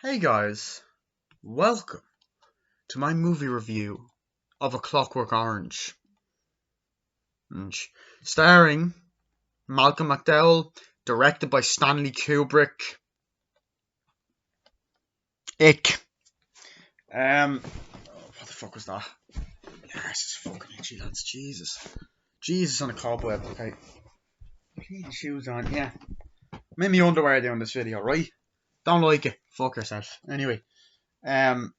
Hey guys, welcome to my movie review of A Clockwork Orange, starring Malcolm McDowell, directed by Stanley Kubrick. Ick. What the fuck was that? Yeah, this is fucking itchy, lads. Jesus on a cobweb. Okay, keep your shoes on. Yeah, made me underwear doing this video, right? Don't like it. Fuck yourself. Anyway, um,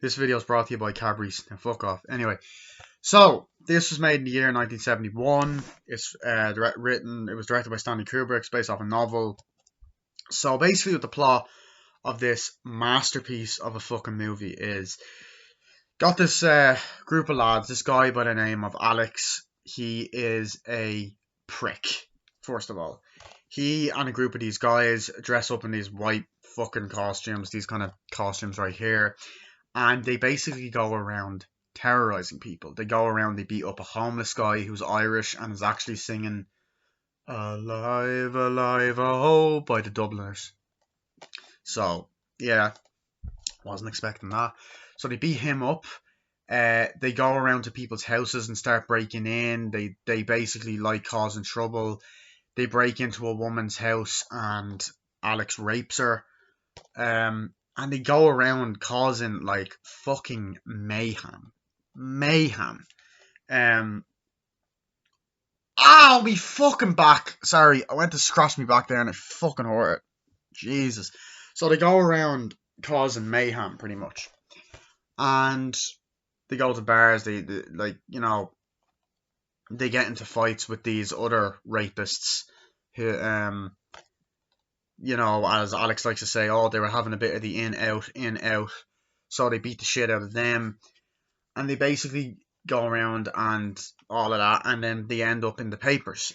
this video is brought to you by Cadbury's. Now fuck off. Anyway. So, this was made in the year 1971. It's written. It was directed by Stanley Kubrick. It's based off a novel. So, basically, what the plot of this masterpiece of a fucking movie is, got this group of lads. This guy by the name of Alex. He is a prick. First of all, he and a group of these guys dress up in these white fucking costumes. These kind of costumes right here, and they basically go around terrorizing people. They go around, they beat up a homeless guy who's Irish and is actually singing Alive, Alive, Oh by the Dubliners. So, yeah, wasn't expecting that. So they beat him up. They go around to people's houses and start breaking in. They basically like causing trouble. They break into a woman's house and Alex rapes her. And they go around causing like fucking mayhem. Um, Ow, me fucking back. Sorry, I went to scratch me back there and it fucking hurt. Jesus. So they go around causing mayhem pretty much. And they go to bars, they like, they get into fights with these other rapists who, as Alex likes to say, oh, they were having a bit of the in, out. So they beat the shit out of them. And they basically go around and all of that, and then they end up in the papers.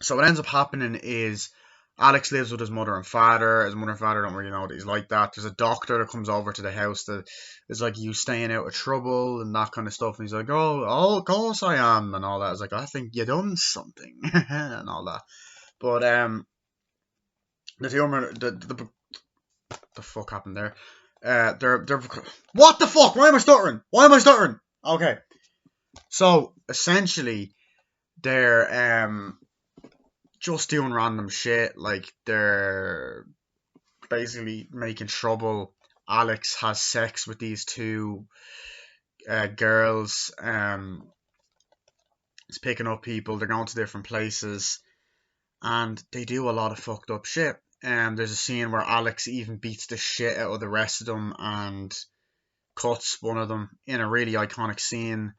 So what ends up happening is Alex lives with his mother and father. His mother and father don't really know that he's like that. There's a doctor that comes over to the house that is like, you staying out of trouble and that kind of stuff. And he's like, oh, of course I am, and all that. It's like, I think you done something and all that. But the humor, the fuck happened there? They're what the fuck? Why am I stuttering? Okay, so essentially, they're just doing random shit. Like they're basically making trouble. Alex has sex with these two girls. He's picking up people. They're going to different places, and they do a lot of fucked up shit. There's a scene where Alex even beats the shit out of the rest of them and cuts one of them in a really iconic scene.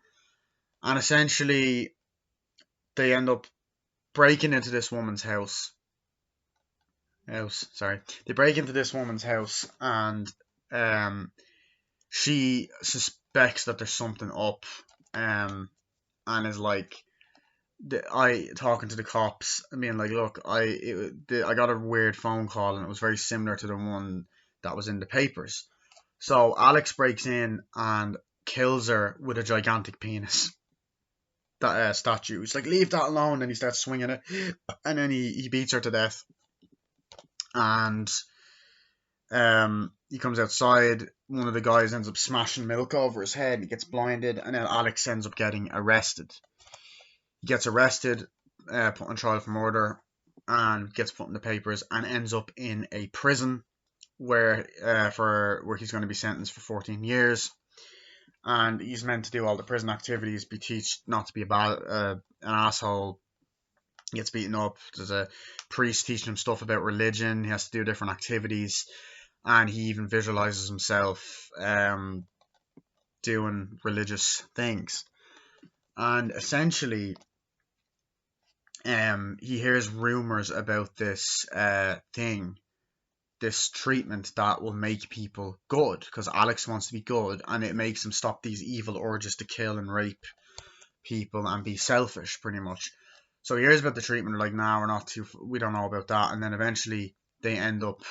And essentially, they end up breaking into this woman's house. They break into this woman's house, and she suspects that there's something up, and is like, talking to the cops, I mean, like, look, I got a weird phone call, and it was very similar to the one that was in the papers. So Alex breaks in and kills her with a gigantic penis. That statue. He's like, leave that alone, and he starts swinging it, and then he beats her to death. And he comes outside. One of the guys ends up smashing milk over his head. He gets blinded, and then Alex ends up getting arrested. He gets arrested, put on trial for murder, and gets put in the papers, and ends up in a prison where he's going to be sentenced for 14 years. And he's meant to do all the prison activities, be teach not to be an asshole. He gets beaten up. There's a priest teaching him stuff about religion. He has to do different activities, and he even visualizes himself doing religious things. And essentially, he hears rumors about this this treatment that will make people good, because Alex wants to be good, and it makes him stop these evil urges to kill and rape people and be selfish, pretty much. So he hears about the treatment, like, nah, we don't know about that, and then eventually they end up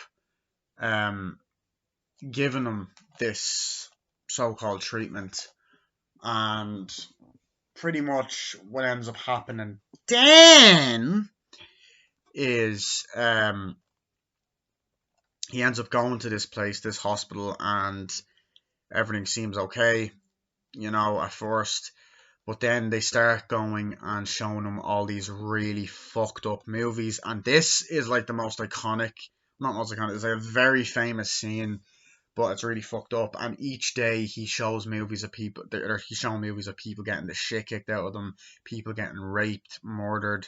giving him this so-called treatment, and pretty much what ends up happening then is he ends up going to this place, this hospital, and everything seems okay, at first. But then they start going and showing him all these really fucked up movies. And this is like the most iconic, not most iconic, it's like a very famous scene, but it's really fucked up. And each day he shows movies of people, or he's showing movies of people getting the shit kicked out of them, people getting raped, murdered.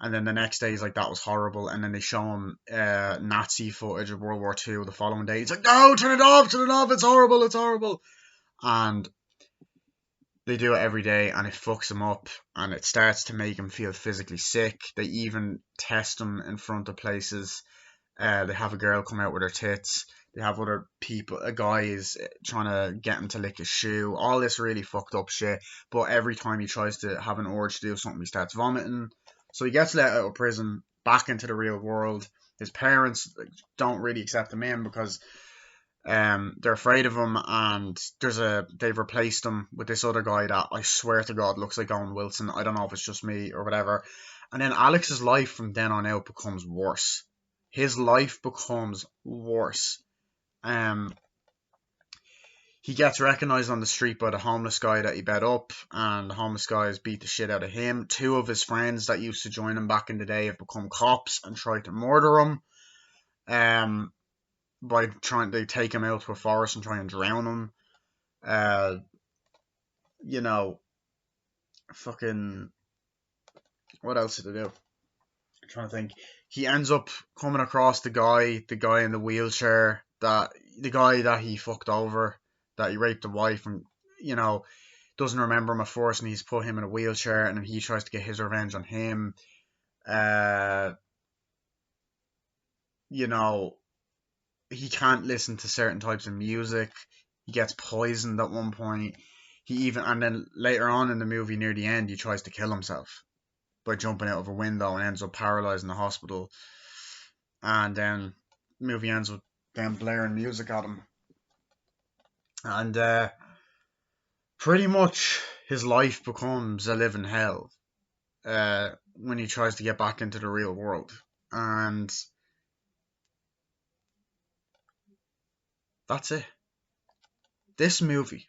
And then the next day he's like, that was horrible. And then they show him Nazi footage of World War II the following day. He's like, no, turn it off, it's horrible, it's horrible. And they do it every day, and it fucks him up, and it starts to make him feel physically sick. They even test him in front of places. They have a girl come out with her tits. They have other people, guys trying to get him to lick his shoe. All this really fucked up shit. But every time he tries to have an urge to do something, he starts vomiting. So he gets let out of prison, back into the real world. His parents don't really accept him in because they're afraid of him, and they've replaced him with this other guy that I swear to God looks like Owen Wilson. I don't know if it's just me or whatever. And then Alex's life from then on out becomes worse. His life becomes worse. He gets recognized on the street by the homeless guy that he bet up, and the homeless guy has beat the shit out of him. Two of his friends that used to join him back in the day have become cops and tried to murder him. They take him out to a forest and try and drown him. You know, fucking, what else did they do? I'm trying to think. He ends up coming across the guy in the wheelchair, the guy that he fucked over, that he raped the wife, and doesn't remember him at first, and he's put him in a wheelchair, and then he tries to get his revenge on him. He can't listen to certain types of music. He gets poisoned at one point. And then later on in the movie, near the end, he tries to kill himself by jumping out of a window and ends up paralyzed in the hospital. And then the movie ends with them blaring music at him. And pretty much his life becomes a living hell when he tries to get back into the real world. And that's it. This movie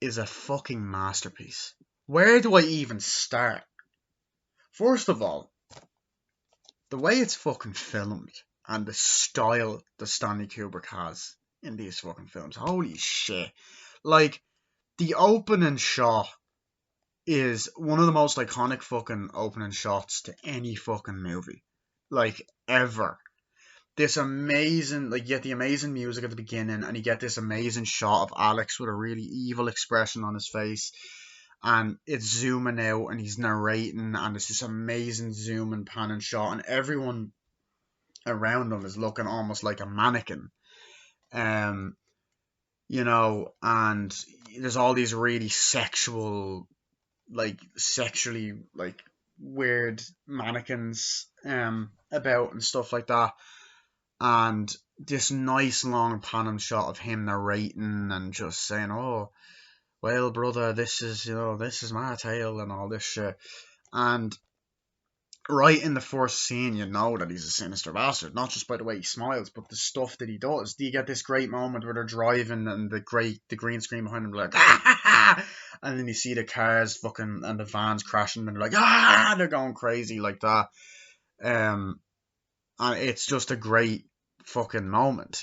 is a fucking masterpiece. Where do I even start? First of all, the way it's fucking filmed and the style that Stanley Kubrick has in these fucking films. Holy shit. Like, the opening shot is one of the most iconic fucking opening shots to any fucking movie. Like, ever. This amazing, you get the amazing music at the beginning, and you get this amazing shot of Alex with a really evil expression on his face, and it's zooming out, and he's narrating, and it's this amazing zoom and pan and shot, and everyone around him is looking almost like a mannequin. And there's all these really sexually weird mannequins about and stuff like that. And this nice long panning shot of him narrating and just saying, "Oh, well, brother, this is my tale," and all this shit. And right in the first scene, you know that he's a sinister bastard, not just by the way he smiles, but the stuff that he does. Do you get this great moment where they're driving and the green screen behind them, like, ah! And then you see the cars fucking and the vans crashing, and they're like, ah! They're going crazy like that. And it's just a great fucking moment,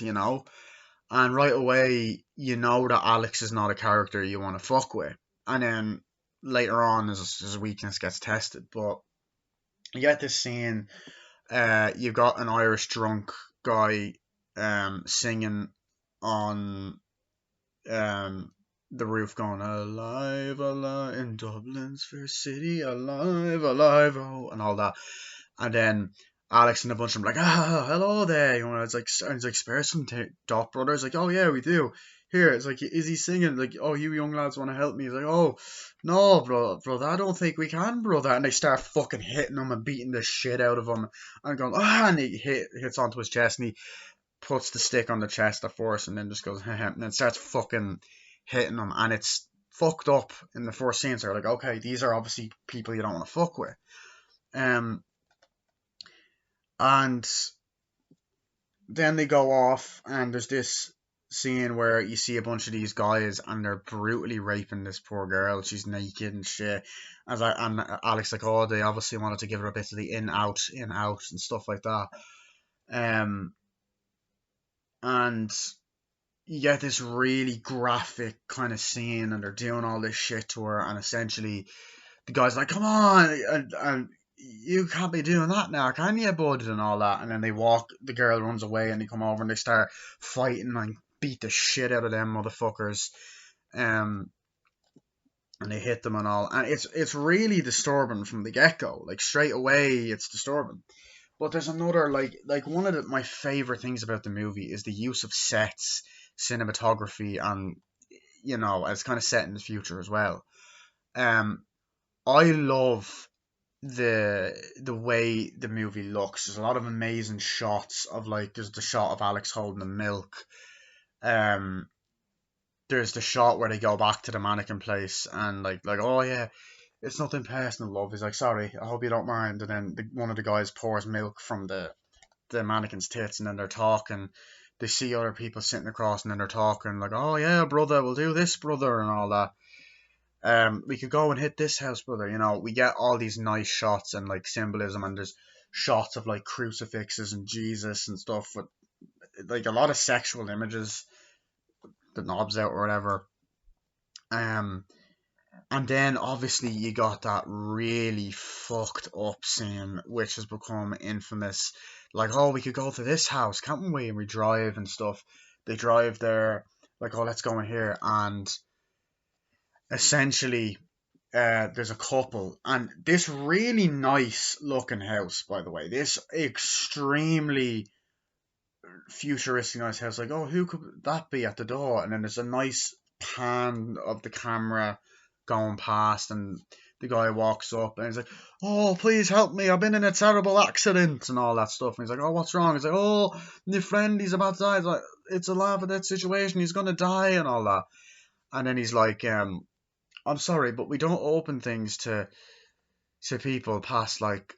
And right away, you know that Alex is not a character you want to fuck with. And then later on, his weakness gets tested, but you get this scene, you've got an Irish drunk guy singing on the roof going, "Alive, alive, in Dublin's fair city, alive, alive, oh," and all that. And then Alex and a bunch of them are like, hello there. It's like, spare some Dot Brothers. Like, "Oh yeah, we do." Here, it's like, is he singing? Like, "Oh, you young lads want to help me?" He's like, "Oh, no, brother, I don't think we can, brother." And they start fucking hitting him and beating the shit out of him. And going, and he hits onto his chest, and he puts the stick on the chest at first, and then just goes, and then starts fucking hitting him. And it's fucked up in the first scene. So you're like, okay, these are obviously people you don't want to fuck with. And then they go off, and there's this scene where you see a bunch of these guys, and they're brutally raping this poor girl. She's naked and shit. And Alex like, oh, they obviously wanted to give her a bit of the in out, and stuff like that. Um, and you get this really graphic kind of scene, and they're doing all this shit to her, and essentially the guy's like, come on, and you can't be doing that now, can you, bud, and all that. And then the girl runs away, and they come over and they start fighting and beat the shit out of them motherfuckers. Um, and they hit them and all, and it's really disturbing from the get go. Like straight away, it's disturbing. But there's another like one of my favorite things about the movie is the use of sets, cinematography, and it's kind of set in the future as well. Um, I love the way the movie looks. There's a lot of amazing shots of like there's the shot of Alex holding the milk. Um, there's the shot where they go back to the mannequin place and like oh yeah, it's nothing personal, love. He's like, sorry, I hope you don't mind. And then one of the guys pours milk from the mannequin's tits, and then they're talking. They see other people sitting across, and then they're talking like, oh yeah, brother, we'll do this, brother, and all that. We could go and hit this house, brother. We get all these nice shots and like symbolism, and there's shots of like crucifixes and Jesus and stuff, with like a lot of sexual images, the knobs out or whatever. Um, and then obviously you got that really fucked up scene, which has become infamous. Like, oh, we could go to this house, can't we? And we drive and stuff. They drive there, like, oh, let's go in here, and essentially there's a couple, and this really nice looking house, by the way, this extremely futuristic nice house, like, oh, who could that be at the door? And then there's a nice pan of the camera going past, and the guy walks up and he's like, oh, please help me, I've been in a terrible accident, and all that stuff. And he's like, oh, what's wrong? He's like, oh, my friend, he's about to die. He's like, it's a laugh at that situation, he's gonna die, and all that. And then he's like, I'm sorry, but we don't open things to people past like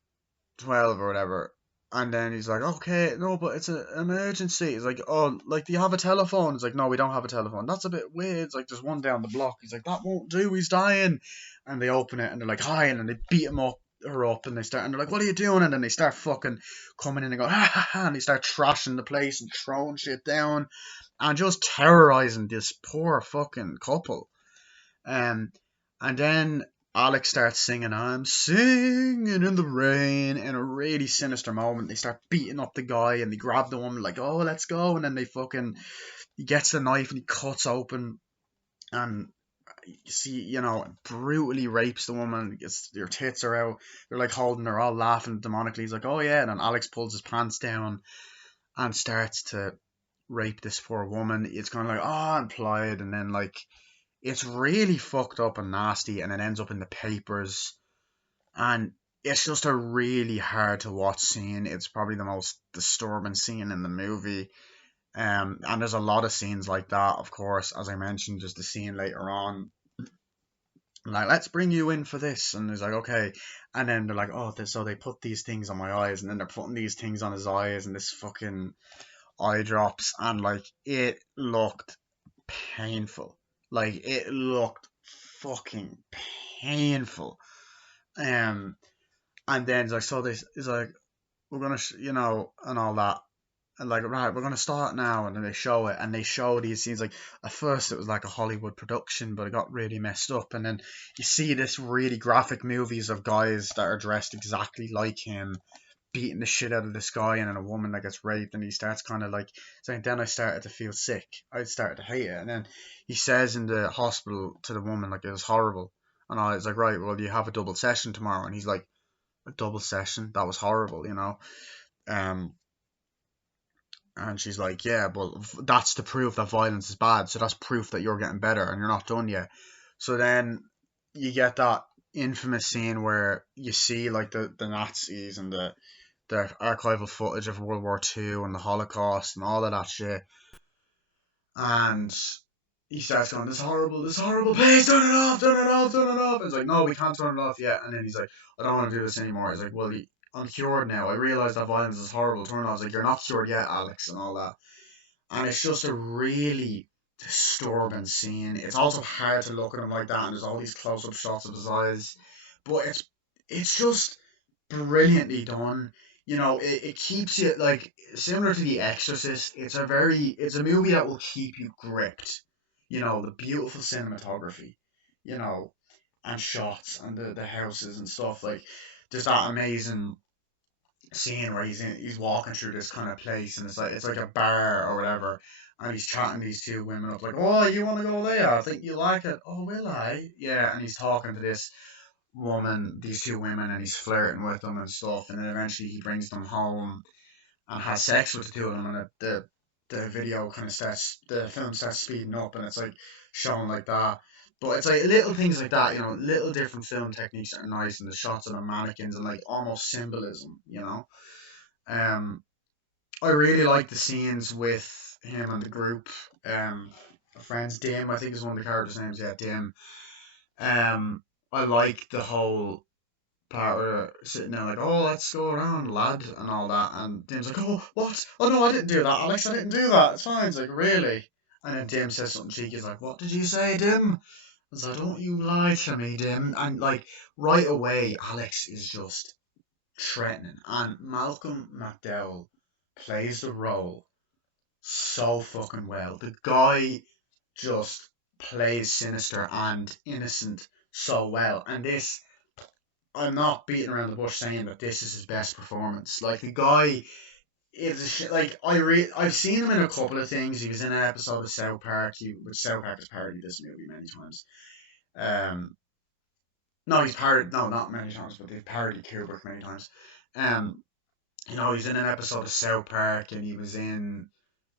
12 or whatever. And then he's like, okay, no, but it's an emergency. He's like, oh, like, do you have a telephone? He's like, no, we don't have a telephone. That's a bit weird. It's like, there's one down the block. He's like, that won't do. He's dying. And they open it, and they're like, hi, and then they beat him up, her up, and they're like, what are you doing? And then they start fucking coming in and go, ha ha ha, and they start trashing the place and throwing shit down and just terrorizing this poor fucking couple. Um, and then Alex starts singing, I'm singing in the rain, in a really sinister moment. They start beating up the guy, and they grab the woman like, oh, let's go. And then he gets the knife and he cuts open, and you see, brutally rapes the woman. Your tits are out. They're like holding her, all laughing demonically. He's like, oh yeah. And then Alex pulls his pants down and starts to rape this poor woman. It's kind of like, oh, implied. And then like, it's really fucked up and nasty, and it ends up in the papers. And it's just a really hard to watch scene. It's probably the most disturbing scene in the movie. And there's a lot of scenes like that, of course, as I mentioned, just the scene later on. Like, let's bring you in for this. And he's like, okay. And then they're like, oh, so they put these things on my eyes, and then they're putting these things on his eyes, and this fucking eye drops. And like, it looked painful. Like, it looked fucking painful. And then it's like, so this is like, we're gonna, and all that. And like, right, we're gonna start now. And then they show it, and they show these scenes. Like, at first it was like a Hollywood production, but it got really messed up. And then you see this really graphic movies of guys that are dressed exactly like him, beating the shit out of this guy, and then a woman that gets raped, and he starts kind of like saying, then I started to feel sick. I started to hate it. And then he says in the hospital to the woman, like, it was horrible. And I was like, right, well, you have a double session tomorrow. And he's like, a double session? That was horrible, And she's like, yeah, well, that's the proof that violence is bad. So that's proof that you're getting better and you're not done yet. So then you get that infamous scene where you see like the Nazis and the archival footage of World War II and the Holocaust and all of that shit. And he starts going, this horrible place, turn it off. And it's like, no, we can't turn it off yet. And then he's like, I don't want to do this anymore. He's like, well, I'm cured now. I realise that violence is horrible. Turn I was like, you're not cured yet, Alex, and all that. And it's just a really disturbing scene. It's also hard to look at him like that, and there's all these close-up shots of his eyes, but it's just brilliantly done. You know, it keeps you like similar to The Exorcist. It's a movie that will keep you gripped. You know, the beautiful cinematography, you know, and shots and the houses and stuff. Like there's that amazing scene where he's walking through this kind of place and it's like a bar or whatever, and he's chatting these two women up like, oh, you want to go there? I think you like it. Oh, will I? Yeah, and he's talking to this woman, these two women, and he's flirting with them and stuff, and then eventually he brings them home and has sex with the two of them, and the video kind of starts, the film starts speeding up, and it's like shown like that. But it's like little things like that, you know, little different film techniques that are nice, and the shots of the mannequins and like almost symbolism, you know. Um, I really like the scenes with him and the group. Friends, Dim, I think is one of the characters' names. Yeah, Dim. Um, I like the whole part where they're sitting there like, oh, let's go around, lad, and all that. And Dim's like, oh, what? Oh no, I didn't do that, Alex. I didn't do that. It's fine. It's like, really? And then Dim says something cheeky. He's like, what did you say, Dim? I was like, don't you lie to me, Dim. And like right away, Alex is just threatening, and Malcolm McDowell plays the role so fucking well. The guy just plays sinister and innocent so well, and this, I'm not beating around the bush saying that this is his best performance. Like the guy is a shit. Like I've seen him in a couple of things. He was in an episode of South Park. Which South Park has parodied this movie many times. Um, no, he's parodied. No, not many times, but they've parodied Kubrick many times. Um, you know, he's in an episode of South Park, and he was in,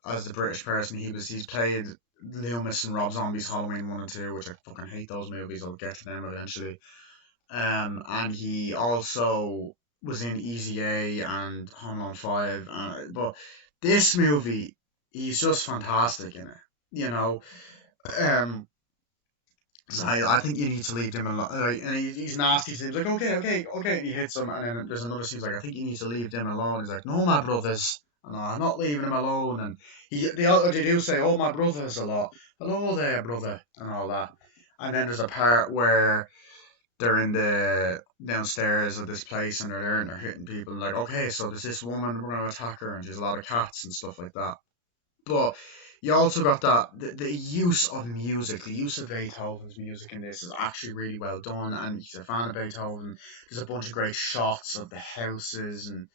as the British person, he's played Loomis and Rob Zombie's Halloween 1 and 2, which I fucking hate those movies. I'll get to them eventually. And he also was in Easy A and Home Alone 5. But this movie, he's just fantastic in it. You know, um, so I think you need to leave him alone. Like, and he's nasty. So he's like, okay, okay, okay. And he hits him, and then there's another scene. He's like, I think you need to leave them alone. He's like, no, my brothers. No, I'm not leaving him alone. And they do say, oh, my brothers a lot. Hello there, brother, and all that. And then there's a part where they're in the downstairs of this place and they're there and they're hitting people. Like, okay, so there's this woman, we're gonna attack her, and there's a lot of cats and stuff like that. But you also got that the use of music, the use of Beethoven's music in this is actually really well done. And he's a fan of Beethoven. There's a bunch of great shots of the houses and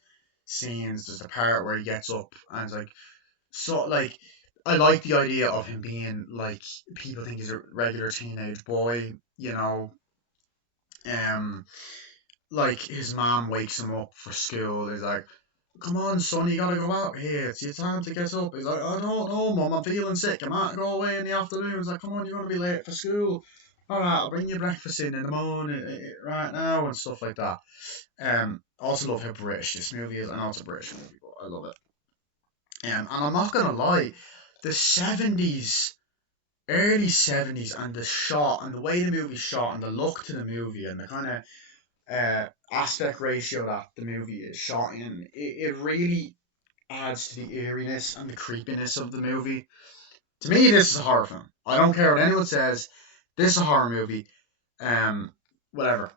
scenes. There's a part where he gets up and it's like, so like, I like the idea of him being like, people think he's a regular teenage boy, you know. Um, like his mom wakes him up for school. He's like, come on, son, you gotta go out here. It's your time to get up. He's like, I don't know, Mum. I'm feeling sick. I might go away in the afternoon. He's like, come on, you're gonna be late for school. All right, I'll bring you breakfast in the morning, right now, and stuff like that. I also love how British this movie is. I know it's a British movie, but I love it. And I'm not gonna lie, the 70s, early 70s, and the shot and the way the movie's shot and the look to the movie and the kind of aspect ratio that the movie is shot in, it really adds to the eeriness and the creepiness of the movie. To me, this is a horror film. I don't care what anyone says. This is a horror movie. Um, Whatever,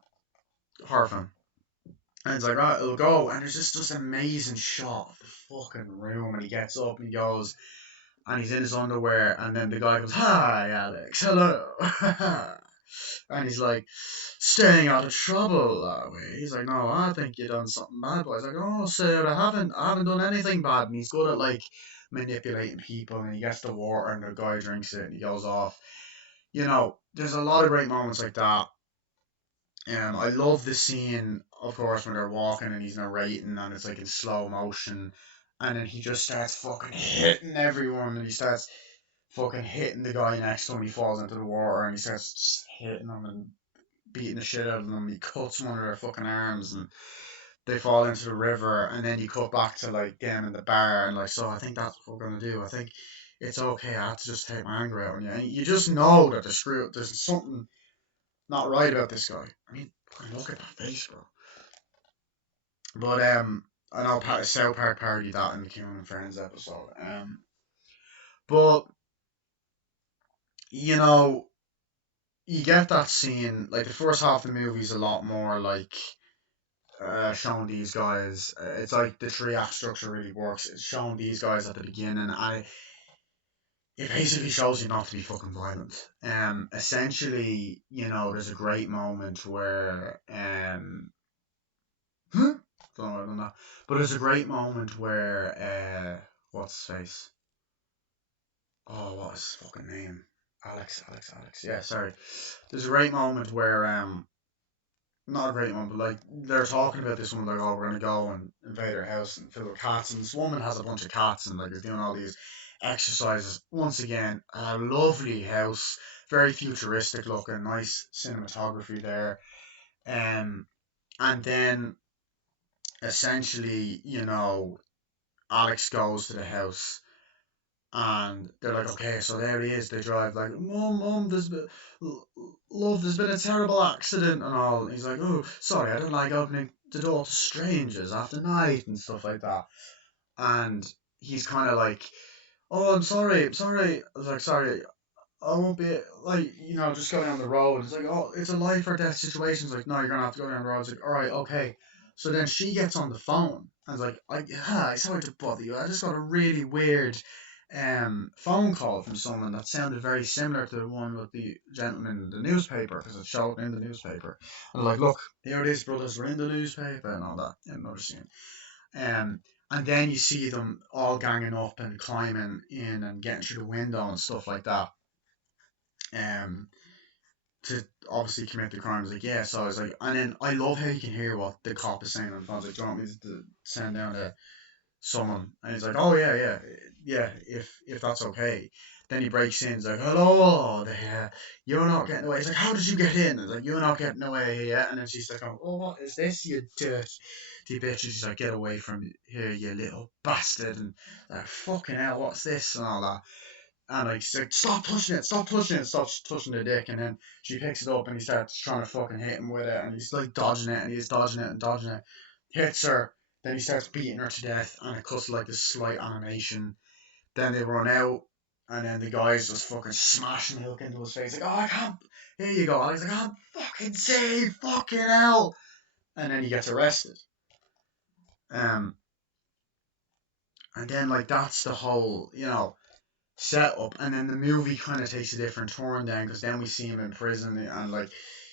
horror film. And it's like, right, it'll go. And there's just this amazing shot of the fucking room, and he gets up and he goes, and he's in his underwear, and then the guy goes, "Hi, Alex, hello." And he's like, staying out of trouble that way. He's like, no, I think you done something bad. But he's like, oh, sir, I haven't done anything bad. And he's good at like manipulating people. And he gets the water, and the guy drinks it, and he goes off. You know, there's a lot of great moments like that. I love the scene, of course, when they're walking and he's narrating, and it's like in slow motion, and then he just starts fucking hitting everyone, and he starts fucking hitting the guy next to him. He falls into the water, and he starts just hitting him and beating the shit out of them. He cuts one of their fucking arms, and they fall into the river. And then you cut back to like them in the bar, and like, so I think that's what we're gonna do. I think it's okay. I have to just take my anger out on you. And you just know that there's something not right about this guy. I mean, fucking look at that face, bro. But I know South Park parodied that in the King and Friends episode. But you know, you get that scene like the first half of the movie is a lot more like showing these guys. It's like the three act structure really works. It's showing these guys at the beginning, and it basically shows you not to be fucking violent. Essentially, there's a great moment where don't know what I done that, but there's a great moment where what's his face? Oh, what is his fucking name? Alex. Yeah, sorry. There's a great moment where not a great one, but like they're talking about this one, like, oh, we're gonna go and invade her house and fill with cats, and this woman has a bunch of cats and like is doing all these exercises. Once again, a lovely house, very futuristic looking, nice cinematography there. And then essentially, Alex goes to the house and they're like, okay, so there he is. They drive like, mom, there's been a terrible accident and all. And he's like, oh, sorry, I don't like opening the door to strangers after night and stuff like that. And he's kind of like, oh, I'm sorry. I was like, sorry, I won't be like, just go down the road. It's like, oh, it's a life or death situation. It's like, no, you're gonna have to go down the road. It's like, all right, okay. So then she gets on the phone and is like, hi, sorry to bother you. I just got a really weird phone call from someone that sounded very similar to the one with the gentleman in the newspaper because it showed in the newspaper. And like, look, here it is, brothers. We're in the newspaper and all that. In another scene. Um, and then you see them all ganging up and climbing in and getting through the window and stuff like that. Um, to obviously commit the crime. I was like, yeah. So I was like, and then I love how you can hear what the cop is saying on the phone. I was like, do you want me to send down someone? And he's like, oh yeah, if that's okay. Then he breaks in. He's like, hello there, you're not getting away. He's like, how did you get in? He's like, you're not getting away yet. And then she's like, oh, what is this, you dirty bitch? And she's like, get away from here, you little bastard. And like, fucking hell, what's this and all that. And like, she's like, stop touching the dick. And then she picks it up and he starts trying to fucking hit him with it. And he's like dodging it and he's dodging it and dodging it. Hits her. Then he starts beating her to death. And it cuts to like this slight animation. Then they run out. And then the guy's just fucking smashing the hook into his face. Like, oh, I can't. Here you go. And he's like, I can't fucking see. Fucking hell. And then he gets arrested. Um, and then like that's the whole, setup, and then the movie kind of takes a different turn then because then we see him in prison and like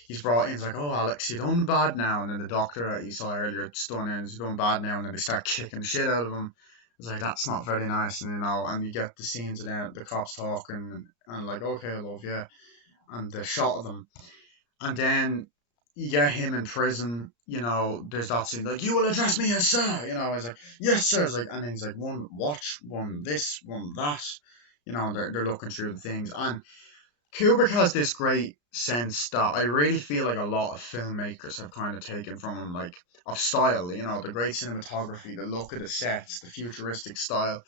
he's brought in. He's like, oh, Alex, you're doing bad now. And then the doctor that you saw earlier stunning, he's doing bad now. And then they start kicking the shit out of him. It's like, that's not very nice. And and you get the scenes of the cops talking and like, okay, love, yeah, and the shot of them. And then you get him in prison. There's that scene like, you will address me as sir. I was like, yes sir. It's like, and then he's like, one watch, one this, one that. They're looking through the things. And Kubrick has this great sense that I really feel like a lot of filmmakers have kind of taken from him, like, of style. The great cinematography, the look of the sets, the futuristic style,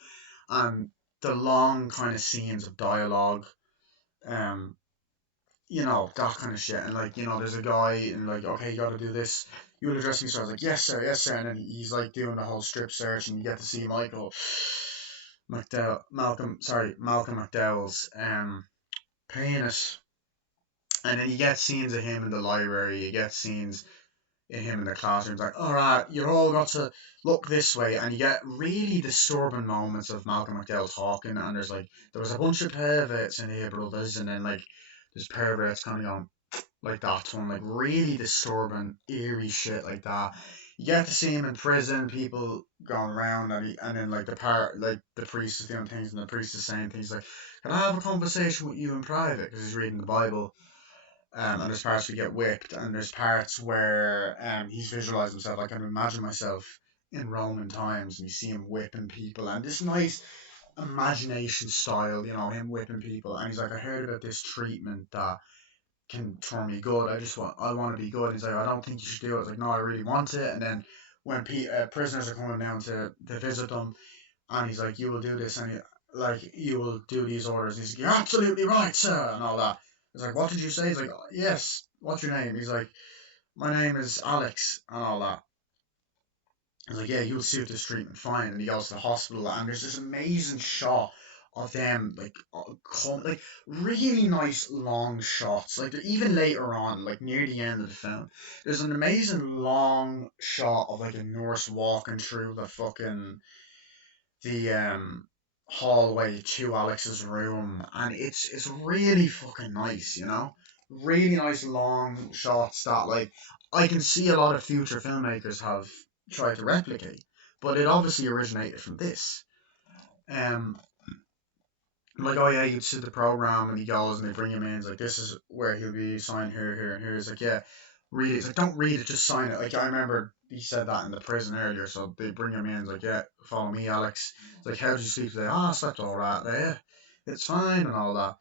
and the long kind of scenes of dialogue. Um, that kind of shit. And like, there's a guy and like, okay, you gotta do this. You will address me. So I was like, yes, sir. And then he's like doing the whole strip search and you get to see Malcolm McDowell's penis. And then you get scenes of him in the library, you get scenes of him in the classroom. It's like, alright, you're all got to look this way. And you get really disturbing moments of Malcolm McDowell talking. And there was a bunch of perverts in here, brothers. And then like, there's perverts kind of going like that one, like really disturbing, eerie shit like that. You get to see him in prison, people going around, and then like the priest is doing things, and the priest is saying things like, "Can I have a conversation with you in private?" Because he's reading the Bible. And there's parts where you get whipped, and there's parts where he's visualized himself. I can imagine myself in Roman times, and you see him whipping people, and this nice imagination style, him whipping people, and he's like, I heard about this treatment that can turn me good. I want to be good. He's like, I don't think you should do it. I was like, no, I really want it. And then when prisoners are coming down to visit them, and he's like, you will do this, and you will do these orders. And he's like, you're absolutely right, sir, and all that. He's like, what did you say? He's like, oh, yes. What's your name? He's like, my name is Alex, and all that. He's like, yeah, you'll suit this treatment fine. And he goes to the hospital, and there's this amazing shot of them, like, like really nice long shots. Like, even later on, like near the end of the film, there's an amazing long shot of like a nurse walking through the hallway to Alex's room, and it's really fucking nice, you know. Really nice long shots that like I can see a lot of future filmmakers have tried to replicate, but it obviously originated from this. Um, like, oh yeah, you'd see the program and he goes and they bring him in. It's like, this is where he'll be, sign here, here, and here. It's like, yeah, read it. It's like, don't read it, just sign it. Like, I remember he said that in the prison earlier, so they bring him in. It's like, yeah, follow me, Alex. It's like, how did you sleep today? Oh, I slept all right. Yeah, it's fine and all that.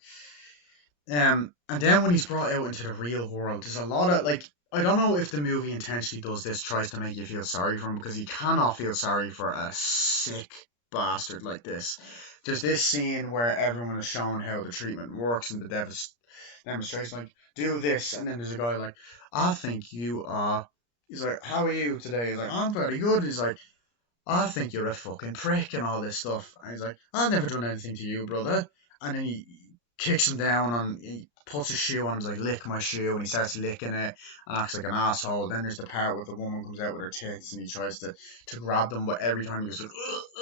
And then when he's brought out into the real world, there's a lot of like, I don't know if the movie intentionally does this, tries to make you feel sorry for him, because you cannot feel sorry for a sick bastard like this. There's this scene where everyone is shown how the treatment works and the demonstration, like, do this, and then there's a guy like, I think you are. He's like, how are you today? He's like, I'm very good. He's like, I think you're a fucking prick and all this stuff. And he's like, I've never done anything to you, brother. And then he kicks him down and he puts his shoe on. He's like, lick my shoe. And he starts licking it and acts like an asshole. Then there's the part where the woman comes out with her tits and he tries to grab them, but every time he goes like,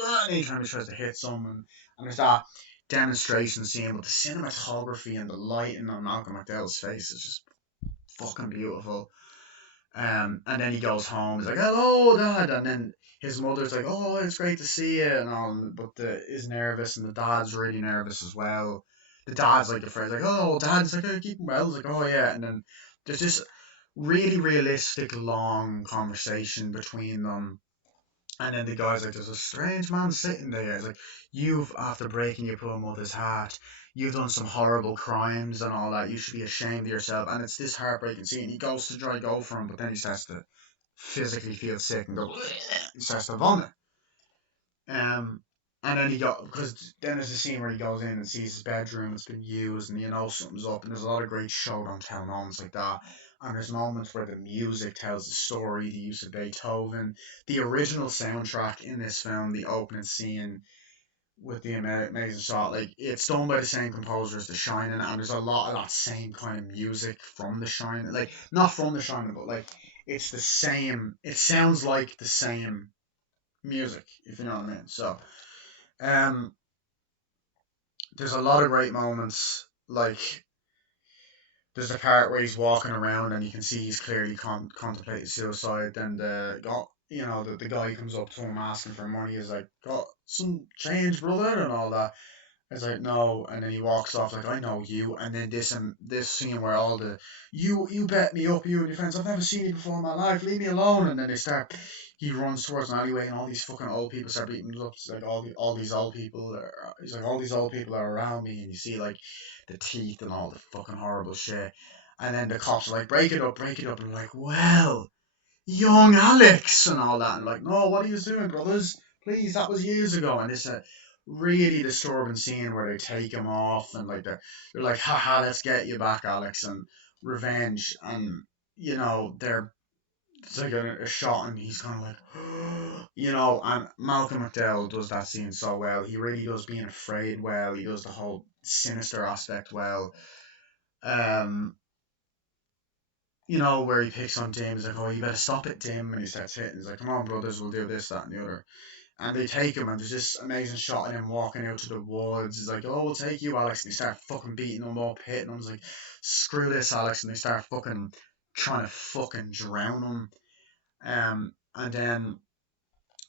and anytime he tries to hit someone. And there's that demonstration scene, but the cinematography and the lighting on Malcolm McDowell's face is just fucking beautiful. And then he goes home. He's like, "Hello, Dad," and then his mother's like, "Oh, it's great to see you," and all. But is nervous, and the dad's really nervous as well. The dad's like afraid, like, "Oh, Dad's like, I keep him well." He's like, "Oh yeah," and then there's this really realistic long conversation between them. And then the guy's like, there's a strange man sitting there. It's like, you've, after breaking your poor mother's heart, you've done some horrible crimes and all that. You should be ashamed of yourself. And it's this heartbreaking scene. He goes to try go for him, but then he starts to physically feel sick and go, he starts to vomit. Um, and then because then there's a scene where he goes in and sees his bedroom, it's been used, and you know something's up, and there's a lot of great show don't tell moments like that. And there's moments where the music tells the story, the use of Beethoven, the original soundtrack in this film, the opening scene with the amazing shot, like it's done by the same composer as The Shining, and there's a lot of that same kind of music from The Shining, like not from The Shining, but like it's the same. It sounds like the same music, if you know what I mean. So, um, there's a lot of great moments. Like there's a part where he's walking around and you can see he's clearly contemplating suicide. Then the guy comes up to him asking for money. He's like, "Got some change, brother," and all that. It's like, no, and then he walks off like, I know you. And then this scene where all the you bet me up, you and your friends, I've never seen you before in my life, leave me alone. And then he runs towards an alleyway, and all these fucking old people start beating him up. It's like all these old people he's like, all these old people are around me, and you see like the teeth and all the fucking horrible shit. And then the cops are like, break it up, and I'm like, well, young Alex and all that, and like, no, what are you doing, brothers? Please, that was years ago. And it's a really disturbing scene where they take him off and like they're like, haha, let's get you back, Alex, and revenge. And they're it's like a shot, and he's kind of like, and Malcolm McDowell does that scene so well. He really does being afraid well. He does the whole sinister aspect well. Um, where he picks on Dim. He's like, oh, you better stop it, Dim. And he starts hitting. He's like, come on, brothers, we'll do this, that, and the other. And they take him, and there's this amazing shot of him walking out to the woods. He's like, oh, we'll take you, Alex. And they start fucking beating him up, hitting him. He's like, screw this, Alex. And they start fucking trying to fucking drown him. And then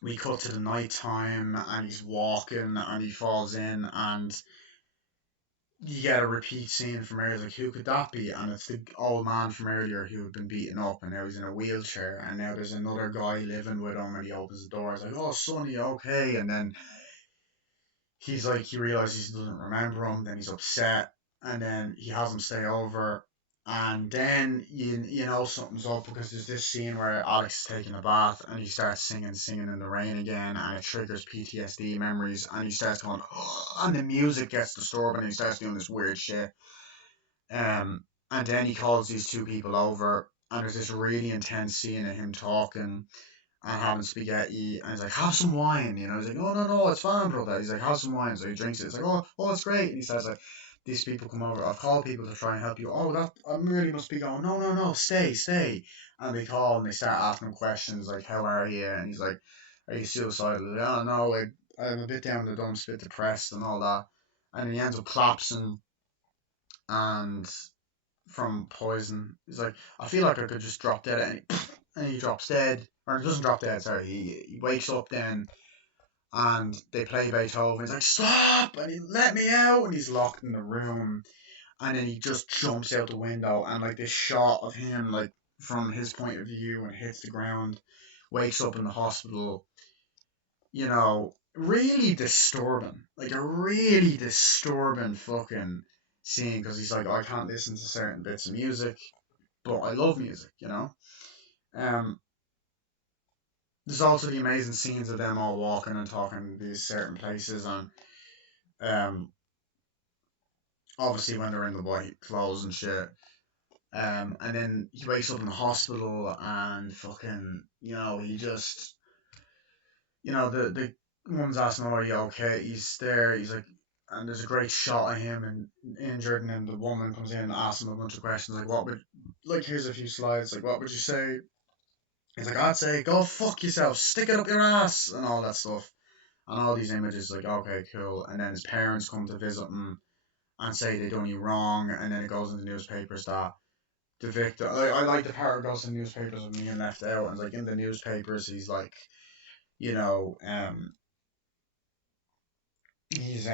we cut to the night time, and he's walking, and he falls in, and you get a repeat scene from earlier, like, who could that be? And it's the old man from earlier who had been beaten up, and now he's in a wheelchair, and now there's another guy living with him, and he opens the door, he's like, oh, Sonny, okay, and then he's like, he realizes he doesn't remember him, then he's upset, and then he has him stay over, and then you know something's up, because there's this scene where Alex is taking a bath, and he starts singing in the rain again, and it triggers PTSD memories, and he starts going, oh, and the music gets disturbed, and he starts doing this weird shit. And then he calls these two people over, and there's this really intense scene of him talking, and having spaghetti, and he's like, have some wine, you know. He's like, no, it's fine, brother. He's like, have some wine. So he drinks it. It's like, oh, it's great. And he says like, these people come over. I've called people to try and help you. Oh, that I really must be going. No, stay. And they call and they start asking him questions like, how are you? And he's like, are you suicidal? Oh no, like I'm a bit down in the dumps, a bit depressed and all that. And he ends up collapsing and from poison. He's like, I feel like I could just drop dead, and he drops dead, or he doesn't drop dead. Sorry, he wakes up then, and they play Beethoven. He's like, stop, and he let me out, and he's locked in the room, and then he just jumps out the window, and like this shot of him like from his point of view and hits the ground, wakes up in the hospital. You know, really disturbing, like a really disturbing fucking scene because he's like, I can't listen to certain bits of music but I love music, you know. Um, there's also the amazing scenes of them all walking and talking these certain places, and um, obviously when they're in the white clothes and shit. And then he wakes up in the hospital, and fucking, you know, he just, you know, the woman's asking, "Oh, are you okay?" He's there. He's like, and there's a great shot of him and injured, and then the woman comes in and asks him a bunch of questions, like, "What would, like, here's a few slides, like, what would you say?" He's like, I'd say, go fuck yourself, stick it up your ass, and all that stuff. And all these images, like, okay, cool. And then his parents come to visit him and say they done you wrong, and then it goes in the newspapers that the victim. I like the part where it goes in the newspapers with me and left out, and like in the newspapers, he's like, you know, he's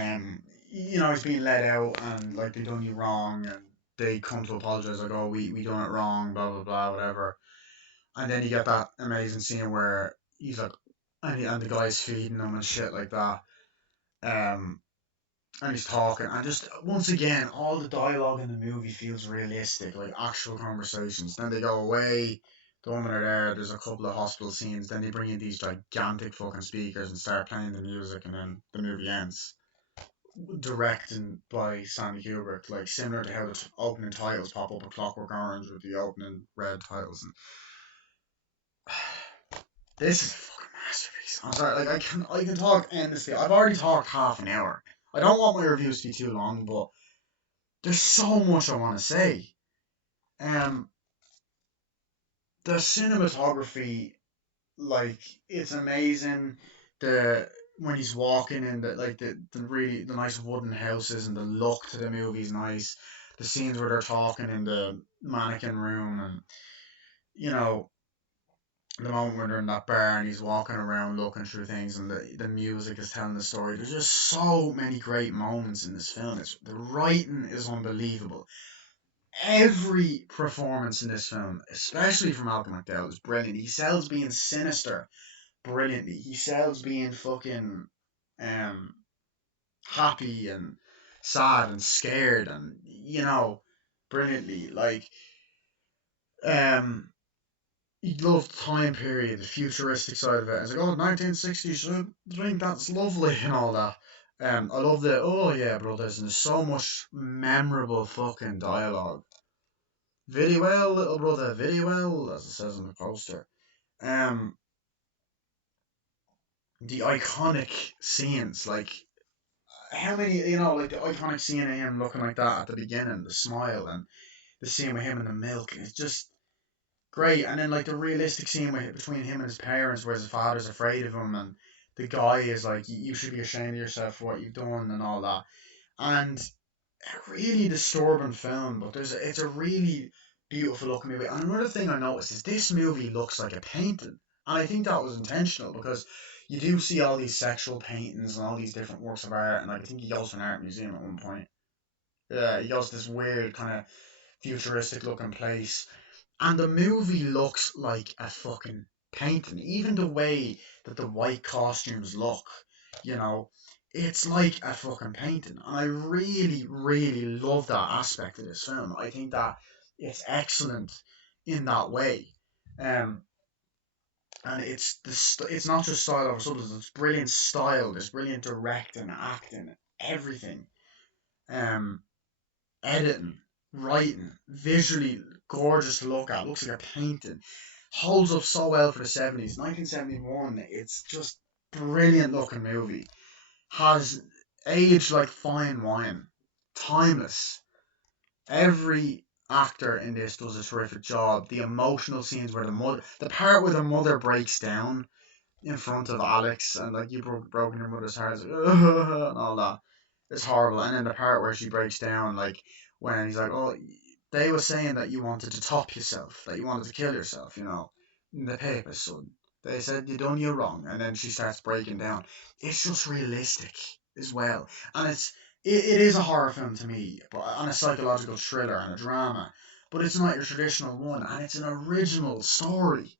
he's being let out, and like they done you wrong, and they come to apologize, like, oh, we done it wrong, blah blah blah, whatever. And then you get that amazing scene where he's like, and the guy's feeding him and shit like that. Um, and he's talking, and just once again, all the dialogue in the movie feels realistic, like actual conversations. Then they go away, the women are there. There's a couple of hospital scenes. Then they bring in these gigantic fucking speakers and start playing the music, and then the movie ends. Directed by Stanley Kubrick, like similar to how the opening titles pop up a Clockwork Orange with the opening red titles. And this is a fucking masterpiece. I'm sorry, like I can talk endlessly. I've already talked half an hour. I don't want my reviews to be too long, but there's so much I want to say. Um, the cinematography, like, it's amazing. The When he's walking in the nice wooden houses, and the look to the movie's nice. The scenes where they're talking in the mannequin room, and you know, the moment when they're in that bar and he's walking around looking through things, and the music is telling the story. There's just so many great moments in this film. The writing is unbelievable. Every performance in this film, especially from Malcolm McDowell, is brilliant. He sells being sinister brilliantly. He sells being fucking um happy and sad and scared, and brilliantly. Like, um he loved the time period, the futuristic side of it. It's like, oh, 1960s, I think that's lovely and all that. I love the, oh yeah, brothers, and there's so much memorable fucking dialogue. Very well, little brother, very well, as it says on the poster. Um, the iconic scenes, like, how many, like the iconic scene of him looking like that at the beginning, the smile, and the scene with him and the milk, it's just great. And then like the realistic scene between him and his parents, where his father's afraid of him, and the guy is like, you should be ashamed of yourself for what you've done and all that. And a really disturbing film, but it's a really beautiful looking movie. And another thing I noticed is this movie looks like a painting, and I think that was intentional, because you do see all these sexual paintings and all these different works of art, and like, I think he goes to an art museum at one point. Yeah, he goes to this weird kind of futuristic looking place, and the movie looks like a fucking painting. Even the way that the white costumes look, you know, it's like a fucking painting. And I really, really love that aspect of this film. I think that it's excellent in that way. Um, and it's not just style over substance. It's brilliant style. There's brilliant directing, acting, everything. Um, Editing, writing, visually gorgeous to look at. Looks like a painting. holds up so well for the 70s. 1971, it's just brilliant looking movie. Has aged like fine wine. Timeless. Every actor in this does a terrific job. The emotional scenes where the part where the mother breaks down in front of Alex and like you broken your mother's heart like, and all that. It's horrible. And then the part where she breaks down, like when he's like, "Oh, they were saying that you wanted to top yourself, that you wanted to kill yourself, in the paper, son. They said you done you wrong," and then she starts breaking down. It's just realistic as well, and it is a horror film to me, and a psychological thriller and a drama, but it's not your traditional one, and it's an original story.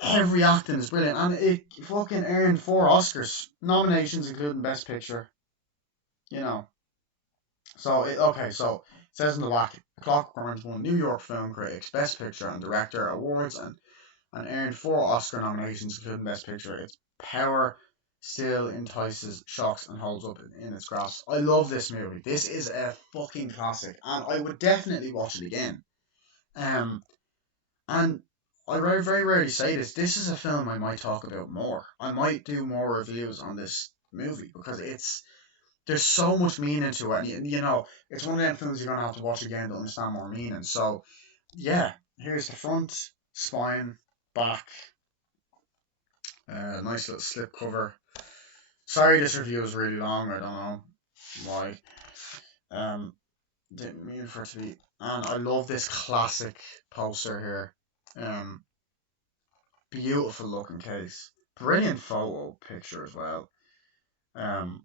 Every acting is brilliant, and it fucking earned 4 Oscars nominations, including Best Picture. You know, so it says in the back, Clockwork won New York Film Critics Best Picture and Director awards and earned 4 Oscar nominations, including Best Picture. Its power still entices, shocks, and holds up in its grasp. I love this movie. This is a fucking classic, and I would definitely watch it again. Um, and I very, very rarely say this. This is a film I might talk about more. I might do more reviews on this movie because there's so much meaning to it. And, it's one of them films you're gonna have to watch again to understand more meaning. So, yeah, here's the front, spine, back, nice little slip cover. Sorry, this review is really long. I don't know why. Um, didn't mean for it to be. And I love this classic poster here. Beautiful looking case. Brilliant photo picture as well. Um,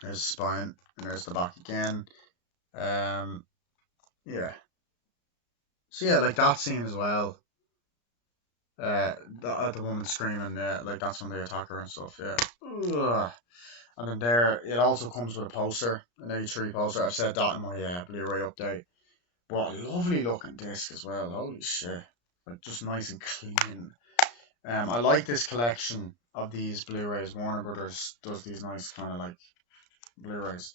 there's the spine, and there's the back again. Yeah. So yeah, like that scene as well. The woman screaming, like that's when they attack her and stuff. Yeah. Ugh. And then it also comes with a poster, an A3 poster. I've said that in my Blu-ray update. But a lovely looking disc as well. Holy shit. Like just nice and clean. I like this collection of these Blu-rays. Warner Brothers does these nice kind of like Blu-rays.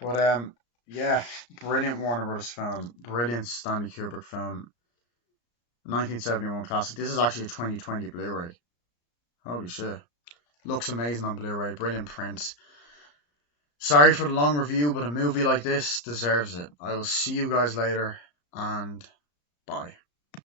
But yeah, brilliant Warner Brothers film, brilliant Stanley Kubrick film, 1971 classic. This is actually a 2020 Blu-ray. Holy shit, looks amazing on Blu-ray, brilliant prints. Sorry for the long review, but a movie like this deserves it. I will see you guys later, and bye.